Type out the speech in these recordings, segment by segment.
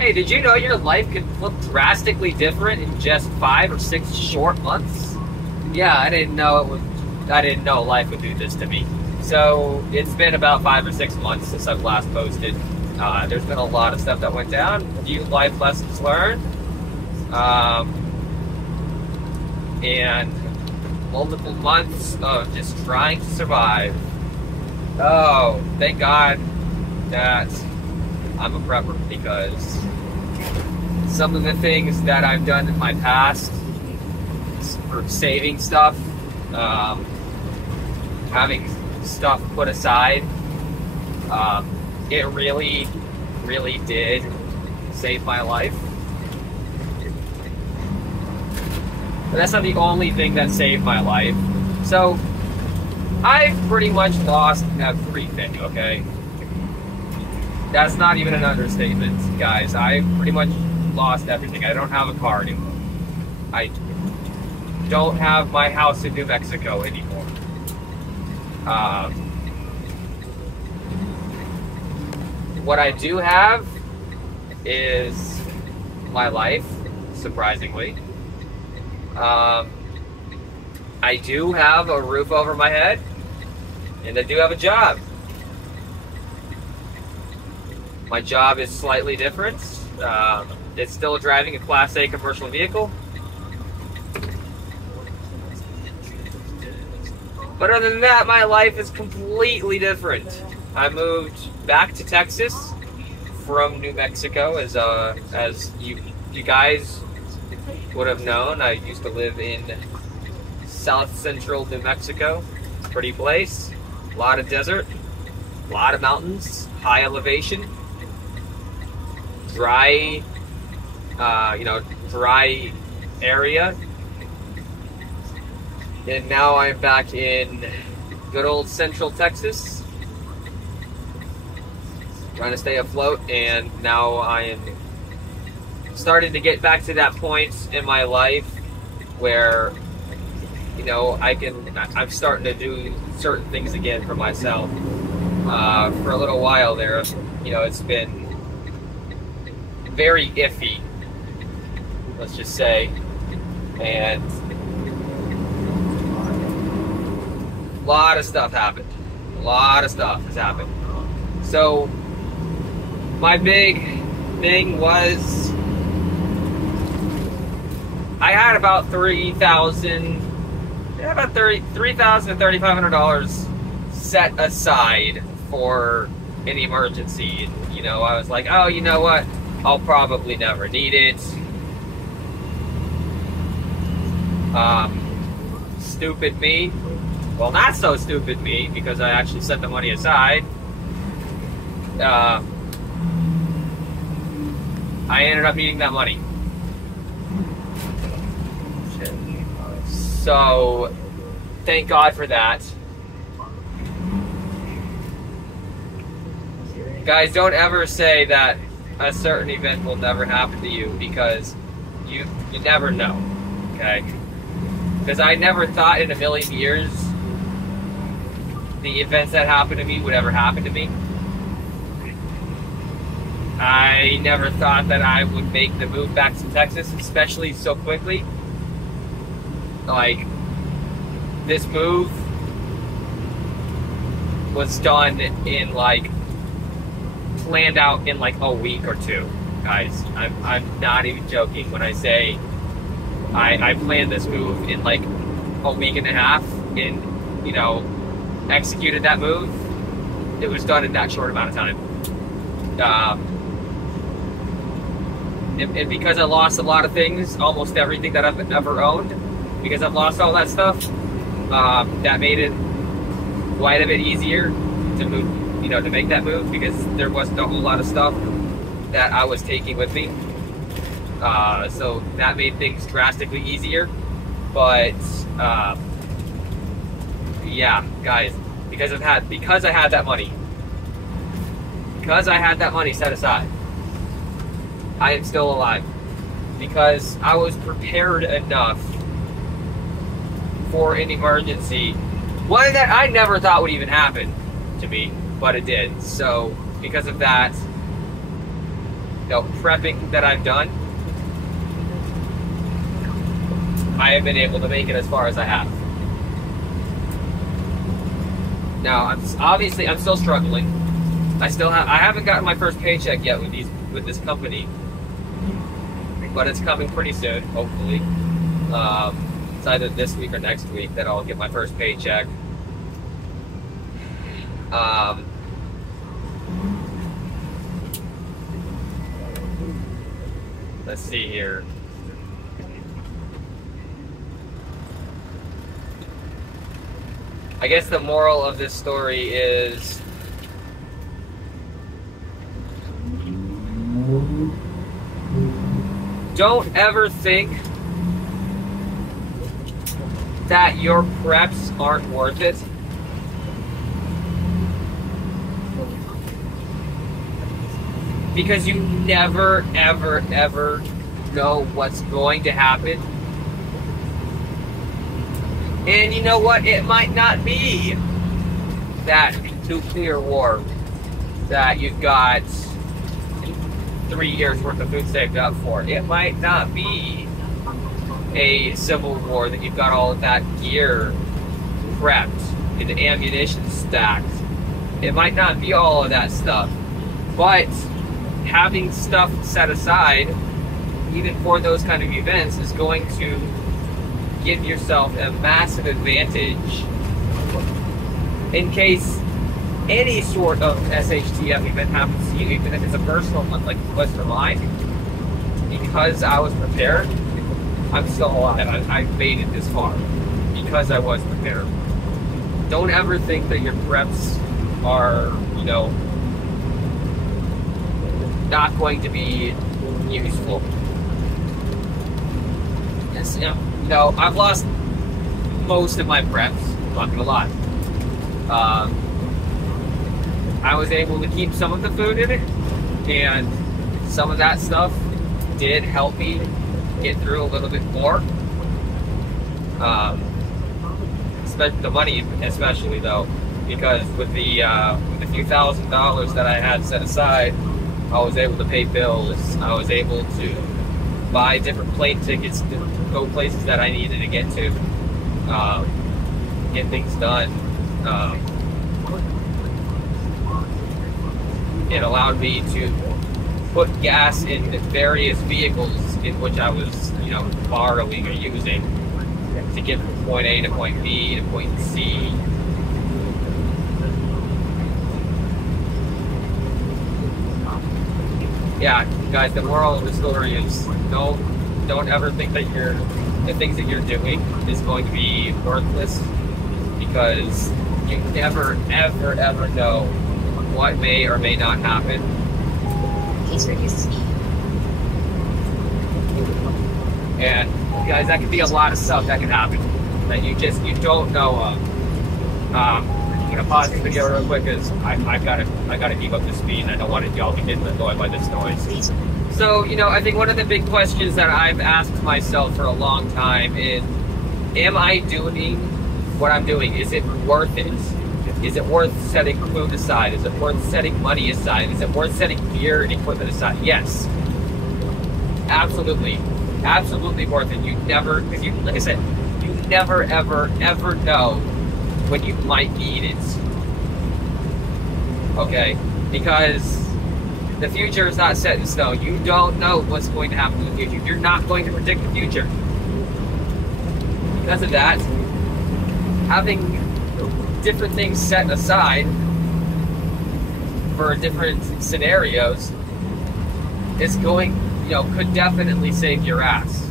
Hey, did you know your life could look drastically different in just 5 or 6 short months? Yeah, I didn't know it would. I didn't know life would do this to me. So it's been about 5 or 6 months since I've last posted. There's been a lot of stuff that went down, a few life lessons learned, and multiple months of just trying to survive. Oh, thank God that I'm a prepper, because some of the things that I've done in my past for saving stuff, having stuff put aside, it really, really did save my life. But that's not the only thing that saved my life. So, I've pretty much lost everything, okay? That's not even an understatement, guys. I pretty much lost everything. I don't have a car anymore. I don't have my house in New Mexico anymore. What I do have is my life, surprisingly. I do have a roof over my head, and I do have a job. My job is slightly different. It's still driving a Class A commercial vehicle. But other than that, my life is completely different. I moved back to Texas from New Mexico, as you guys would have known. I used to live in South Central New Mexico. Pretty place. A lot of desert, a lot of mountains, high elevation, dry, dry area. And now I'm back in good old Central Texas, trying to stay afloat, and now I am starting to get back to that point in my life where, I'm starting to do certain things again for myself. For a little while there, it's been very iffy, let's just say, and a lot of stuff happened. A lot of stuff has happened. So, my big thing was, I had about $3,000 to $3,500 set aside for an emergency. And, I was like, oh, you know what? I'll probably never need it. Stupid me. Well, not so stupid me, because I actually set the money aside. I ended up needing that money. So, thank God for that. Guys, don't ever say that a certain event will never happen to you, because you never know, okay? Because I never thought in a million years the events that happened to me would ever happen to me. I never thought that I would make the move back to Texas, especially so quickly. Like, this move was done in, planned out in, a week or two. Guys, I'm not even joking when I say I planned this move in, a week and a half, and, executed that move. It was done in that short amount of time. And because I lost a lot of things, almost everything that I've ever owned, because I've lost all that stuff, that made it quite a bit easier to move, to make that move, because there wasn't a whole lot of stuff that I was taking with me. So that made things drastically easier. But yeah, guys, because I had that money set aside, I am still alive, because I was prepared enough for an emergency, one that I never thought would even happen to me, but it did. So because of that, prepping that I've done, I have been able to make it as far as I have. Now, I'm still struggling. I haven't gotten my first paycheck yet with this company, but it's coming pretty soon, hopefully. It's either this week or next week that I'll get my first paycheck. Let's see here. I guess the moral of this story is don't ever think that your preps aren't worth it. Because you never, ever, ever know what's going to happen. And you know what? It might not be that nuclear war that you've got 3 years worth of food saved up for. It might not be a civil war that you've got all of that gear prepped and the ammunition stacked. It might not be all of that stuff. But having stuff set aside, even for those kind of events, is going to give yourself a massive advantage in case any sort of SHTF event happens to you, even if it's a personal one like it was for mine. Because I was prepared, I'm still alive. I've made it this far because I was prepared. Don't ever think that your preps are, not going to be useful. Yes, I've lost most of my preps, I'm not gonna lie. I was able to keep some of the food in it, and some of that stuff did help me get through a little bit more. Spent the money, especially though, because with the few $1,000s that I had set aside, I was able to pay bills. I was able to buy different plane tickets to go places that I needed to get to, get things done. It allowed me to put gas in various vehicles in which I was, borrowing or using to get from point A to point B to point C. Yeah, guys, the moral of the story is don't ever think that the things that you're doing is going to be worthless, because you never, ever, ever know what may or may not happen. And guys, that could be a lot of stuff that can happen that you don't know of. I'm gonna pause this video real quick because I gotta keep up the speed, and I don't want y'all to get annoyed by this noise. So, I think one of the big questions that I've asked myself for a long time is, am I doing what I'm doing? Is it worth it? Is it worth setting food aside? Is it worth setting money aside? Is it worth setting gear and equipment aside? Yes. Absolutely. Absolutely worth it. You never, like I said, you never, ever, ever know when you might need it. Okay? Because the future is not set in stone. You don't know what's going to happen in the future. You're not going to predict the future. Because of that, having different things set aside for different scenarios is going, could definitely save your ass.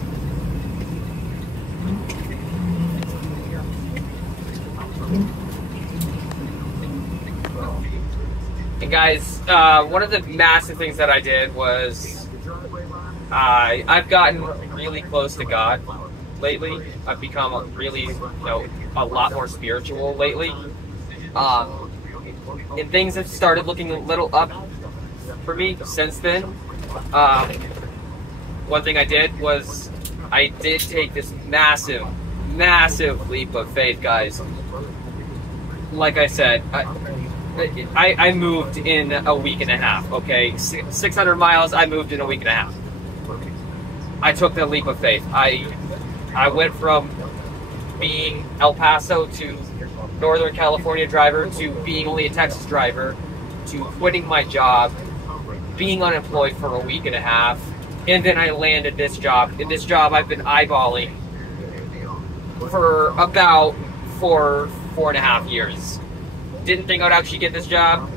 And guys, one of the massive things that I did was I've gotten really close to God lately. I've become a lot more spiritual lately. And things have started looking a little up for me since then. One thing I did was I did take this massive, massive leap of faith, guys. Like I said, I moved in a week and a half, okay? 600 miles, I moved in a week and a half. I took the leap of faith. I went from being El Paso to Northern California driver to being only a Texas driver to quitting my job, being unemployed for a week and a half, and then I landed this job. In this job, I've been eyeballing for about 4.5 years. Didn't think I'd actually get this job,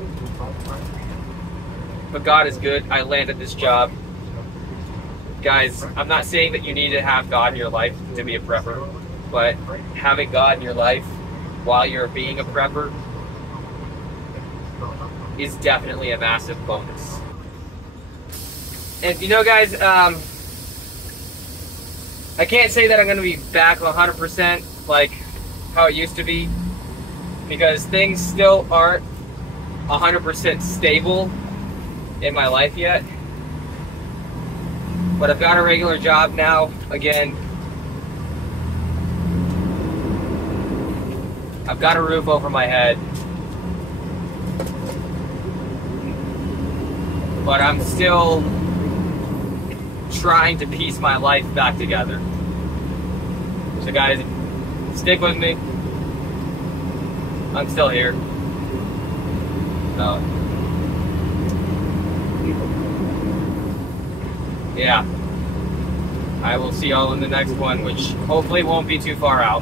but God is good. I landed this job. Guys, I'm not saying that you need to have God in your life to be a prepper, but having God in your life while you're being a prepper is definitely a massive bonus. And you know, guys, I can't say that I'm going to be back 100% like how it used to be, because things still aren't 100% stable in my life yet. But I've got a regular job now, again. I've got a roof over my head. But I'm still trying to piece my life back together. So guys, stick with me. I'm still here. Yeah. I will see y'all in the next one, which hopefully won't be too far out.